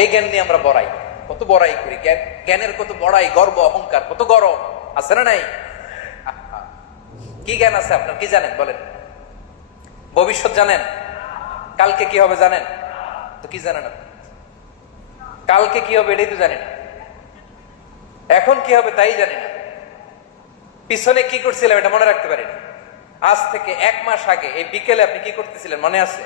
এই জ্ঞান নিয়ে আমরা বড়াই, কত বড়াই করি, জ্ঞানের কত বড়াই, গর্ব অহংকার, কত গরম আছে না নাই? কি জ্ঞান আছে আপনার? কি জানেন বলেন? ভবিষ্যৎ জানেন? কালকে কি হবে জানেন? তো কি জানেন আপনি? কালকে কি হবে এটাই তো জানি না, এখন কি হবে তাই জানি না, পিছনে কি করছিলাম এটা মনে রাখতে পারি না। আজ থেকে 1 মাস আগে এই বিকেলে আপনি কি করতেছিলেন মনে আছে?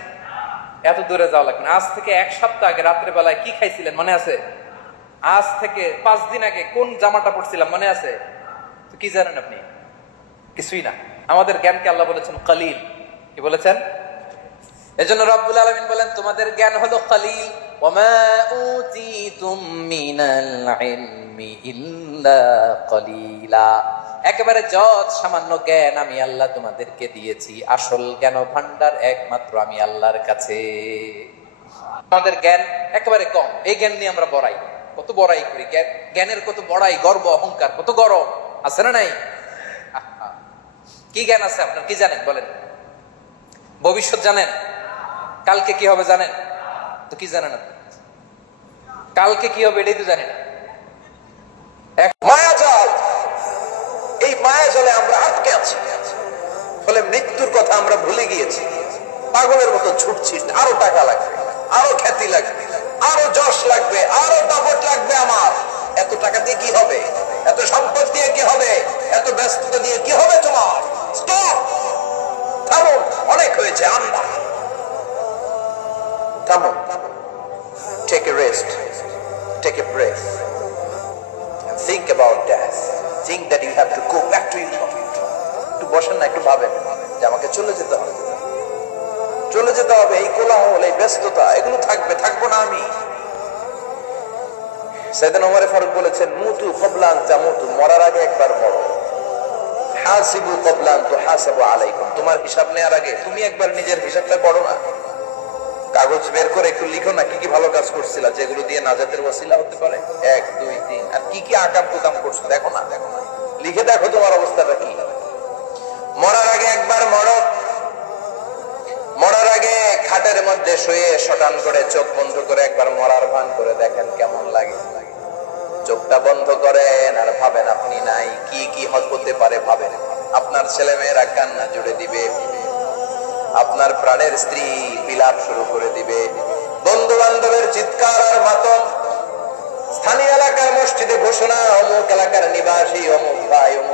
এত দূরে যাওয়া লাগবে না। আজ থেকে 1 সপ্তাহ আগে রাত্রে বেলায় কি খাইছিলেন মনে আছে? আজ থেকে 5 দিন আগে কোন জামাটা পড়ছিলাম মনে আছে? তো কি জানেন আপনি? কিছুই না। আমাদের জ্ঞানকে আল্লাহ বলেছেন কলিল। কি বলেছেন? এজন্য রব্বুল আলামিন বলেন তোমাদের জ্ঞান হলো কলিল। ওয়ামা উতিতুম মিনাল ইলমি ইল্লা কলিলা। একেবারে যত সামান্য জ্ঞান আমি আল্লাহ তোমাদেরকে দিয়েছি, আসল জ্ঞান ভান্ডার একমাত্র আমি আল্লাহর কাছে। আমাদের জ্ঞান একেবারে কম, এই জ্ঞান নিয়ে আমরা বড়াই, কত বড়াই করি, জ্ঞানের কত বড়াই, গর্ব অহংকার, কত গরম আছে না নাই? কি জ্ঞান আছে আপনার? কি জানেন বলেন? ভবিষ্যৎ জানেন? কালকে কি হবে জানেন? তো কি জানেন আপনি? কালকে কি হবে এটাই তো জানি না। মায়াজাল, এই মায়াজালে আমরা আটকে আছি, ফলে মৃত্যুর কথা আমরা ভুলে গিয়েছি। পাগলের মতো ছুটছি, আরো টাকা লাগবে, আরো খ্যাতি লাগবে, আরো যশ লাগবে, আরো দাপট লাগবে। আমার এত টাকা দিয়ে কি হবে? এত সম্পদ দিয়ে কি হবে? এত ব্যস্ততা দিয়ে কি হবে? তোমার স্টপ, থামো, অনেক হয়েছে, আমরা থামো। Take a rest, take a breath, and think about death. Think that you have to go back to your home. একটু বসেন না, একটু ভাবেন যে আমাকে চলে যেতে হবে, চলে যেতে হবে। এই কোলাহল, এই ব্যস্ততা, এগুলো থাকবে, থাকবো না আমি। সাইয়েদনা ওমর ফারুক বলেছেন, মুতু ক্বাবলা আন তামুতু, মরার আগে একবার মরো। হাসিবু ক্বাবলা আন তুহাসাবু আলাইকুম, তোমার হিসাব নেওয়ার আগে তুমি একবার নিজের হিসাবটা করো না। কাগজ বের করে একটু লিখো না, কি কি ভালো কাজ করছিলা যেগুলো দিয়ে নাজাতের ওসিলা হতে পারে। 1 2 3, আর কি কি আকাম কুতাম করছো দেখো না, দেখো না, লিখে দেখো তোমার অবস্থাটা কি। মরার আগে একবার মরো। মরার আগে খাটের মধ্যে শুয়ে শটান করে চোখ বন্ধ করে একবার মরার ভান করে দেখেন কেমন লাগে। চোখটা বন্ধ করেন আর ভাবেন আপনি নাই, কি কি হতে পারে ভাবেন। আপনার ছেলে মেয়েরা কান্না জুড়ে দিবে, আপনার প্রাণের স্ত্রী বিলাপ শুরু করে দিবে, বন্ধু বান্ধবের চিৎকার আর মাতম, স্থানীয় এলাকার মসজিদে ঘোষণা, অমুক এলাকার নিবাসী, অমুক ভাই, অমুক